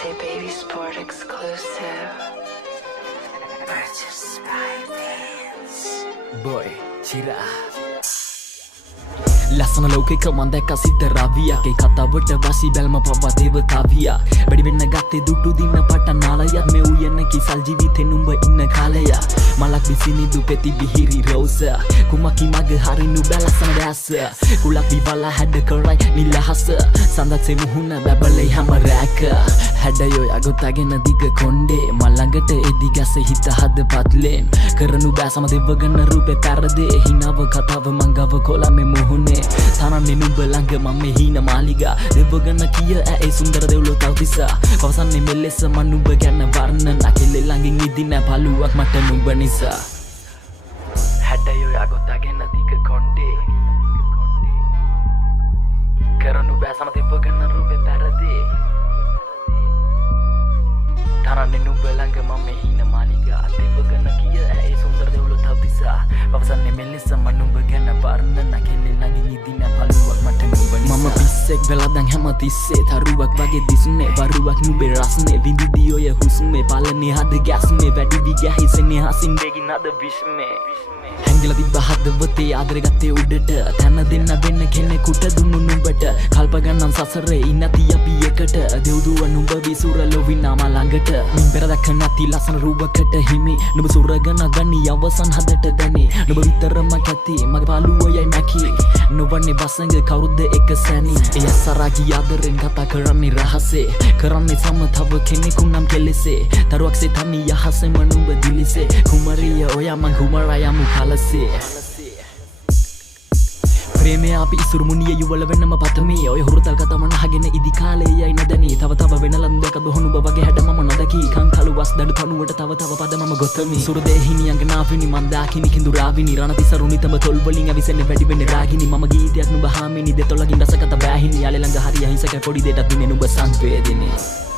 Say Baby Sport exclusive. Purchased by Vans. Boy, Chira. ලස්සන ලෝකෙක මන් දැක්ක සිත රවියක් ඒ කතාවට වසි බැල්ම පවා දේවතාවියක් වැඩි වෙන්න ගත්තේ දුටු දින පටන් නාලයක් මේ උයන කිසල් ජීවිතේ නුඹ ඉන්න කාලය මලක් විසිනි දුපෙති බිහිරි රෝස කුමකි මග හරිනු බැලසන දැස කුලක් විවල හැඩ කරයි නිලහස සඳත් මුහුණ බබලේ හැම රැක හැඩයෝ යගොතගෙන දිග කොණ්ඩේ මල්ලඟට එදි ගැස හිත හද පත්ලෙන් කරනු බෑ සම දෙවගන රූපේ පැරදේ හිනව කතාව මංගව කොලා මේ මුහුණේ තනන්නේ නුඹ ළඟ මම හීන මාලිගා දෙවගන කිය ඇයි සුන්දර දෙව්ලෝ තවතිසා පවසන්නේ මෙලෙස මන් නුඹ ගැන වර්ණන කෙල්ලේ ළඟින් ඉදින පළුවක් මට නුඹ නිසා හැඩයෝ යගොතගෙන දිග කොණ්ඩේ කරනු බෑ සම දෙවගන රූපේ පැරදේ තනන්නේ නුඹ ළඟ මම හීන මාලිගා දෙවගන කිය ඇයි සුන්දර දෙව්ලෝ තවතිසා පවසන්නේ මෙලෙස මන් නුඹ ගැන වර්ණන කෙල්ලේ ළඟින් ඉදින පළුවක් මට නුඹ නිසා මම පිස්සෙක් වෙලා දැන් හැම තිස්සේ තරුවක් වගේ දිස්නේ වරුවක් නුඹේ රස්නේ විඳිදි ඔය හුස්මේ පලනේ හද ගැස්මේ වැඩි වි ගැහිසෙන්නේ හසින් දෙකින් අද විශ්මේ හැංගිලා තිබ්බ හදවතේ ආදරේ ගත්තේ උඩට තන දෙන්න වෙන්න කෙනෙකුට දුන්නු නුඹට කල්ප ගණන් සසරේ ඉන්නති අපි එකට දෙව්දුව නුඹ විසුර ලොවිනාම ළඟට මින් පෙර දැක නැති ලස්සන රූපකට හිමි නුඹ සුරගෙන ගනි අවසන් හදට දැනේ නුඹ විතරම කැති මගේ පාළුවයයි නැකි නොවන්නේ වසඟ කවුරුද එක සැනි එය සරාගි ආදරෙන් කතා කරන්නේ රහසේ කරන්නේ සම තව කෙනෙකු නම් කෙලෙසේ තරුවක්සේ තනි යහසෙම නුඹ දිලිසේ කුමරිය ඔයා මං කුමරයමු කලසේ ප්‍රේමය අපි ඉසුරු මුනිය යුවල වෙන්නම පතමී ඔය හුරුතල් කතාවන අහගෙන ඉදි කාලේ යයි නැදනී තව තව වෙන ලන්දක බොහුණු බවගේ හැඩ මම නොදකි කංකලු වස් දඩු තනුවට තව තව පද මම ගොතමි සුරු දෙහිනි අංගනාවිනි මන් දාකිනි කිඳු රාවිනි රණති සරුනිතම තොල් වලින් අවිසෙන්නේ වැඩි වෙන්නේ රාගිනි මම ගීතයක් නුඹ හාමිනි දෙතොලකින් රසකත බෑහිනි යාලේ ළඟ හරි අහිංසක පොඩි දෙයටත් දිනේ නුඹ සංවේදිනේ